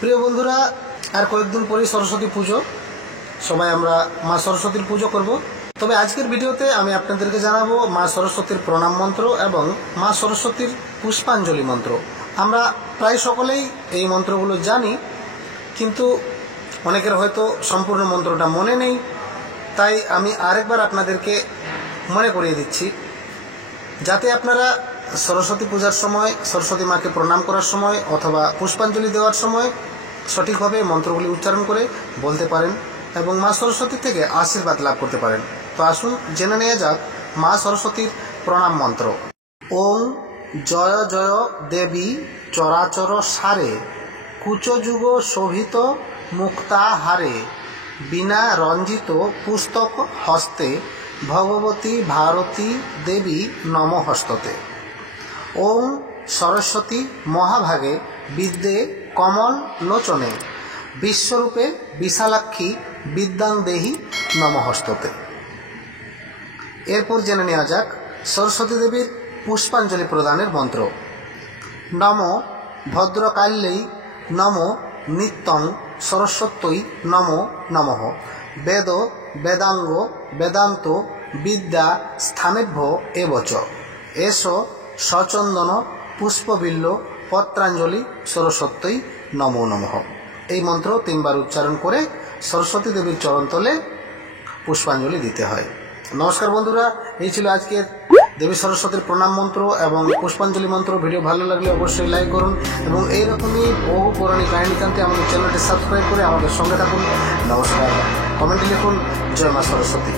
প্রিয় বন্ধুরা, আর কয়েকদিন পরেই সরস্বতী পুজো। সবাই আমরা মা সরস্বতীর পুজো করব। তবে আজকের ভিডিওতে আমি আপনাদেরকে জানাবো মা সরস্বতীর প্রণাম মন্ত্র এবং মা সরস্বতীর পুষ্পাঞ্জলি মন্ত্র। আমরা প্রায় সকলেই এই মন্ত্রগুলো জানি, কিন্তু অনেকের হয়তো সম্পূর্ণ মন্ত্রটা মনে নেই। তাই আমি আরেকবার আপনাদেরকে মনে করিয়ে দিচ্ছি, যাতে আপনারা সরস্বতী পূজার সময়, সরস্বতী মাকে প্রণাম করার সময় অথবা পুষ্পাঞ্জলি দেওয়ার সময় সঠিকভাবে মন্ত্রগুলি উচ্চারণ করে বলতে পারেন এবং মা সরস্বতী থেকে আশীর্বাদ লাভ করতে পারেন। তো আসুন জেনে নেওয়া যাক মা সরস্বতীর প্রণাম মন্ত্র। ওং জয় জয় দেবী চরাচর সারে, কুচযুগ শোভিত মুক্তাহারে, বিনা রঞ্জিত পুস্তক হস্তে, ভগবতী ভারতী দেবী নমহস্ততে। ওং সরস্বতী মহাভাগে বিদ্যে কমল লোচনে, বিশ্বরূপে বিশালাক্ষী বিদ্যাং দেহি নমহস্ততে। এরপর জেনে নেওয়া যাক সরস্বতী দেবীর পুষ্পাঞ্জলি প্রদানের মন্ত্র। নম ভদ্রকাল্যৈ নম নিত্যং সরস্বত্যৈ নম নমঃ। বেদ বেদাঙ্গ বেদান্ত বিদ্যা স্থামেভ্য এবচ। এষ সচন্দন পুষ্পবিল্ল পত্রাঞ্জলি সরস্বত্যৈ নমো নমঃ। এই মন্ত্র 3 বার উচ্চারণ করে সরস্বতী দেবীর চরণতলে পুষ্পাঞ্জলি দিতে হয়। নমস্কার বন্ধুরা, এই ছিল আজকের দেবী সরস্বতীর প্রণাম মন্ত্র এবং পুষ্পাঞ্জলি মন্ত্র। ভিডিও ভালো লাগলে অবশ্যই লাইক করুন এবং এইরকমই বহু পৌরাণিক কাহিনী জানতে আমাদের চ্যানেলটি সাবস্ক্রাইব করে আমাদের সঙ্গে থাকুন। নমস্কার। কমেন্টে লিখুন জয় মা সরস্বতী।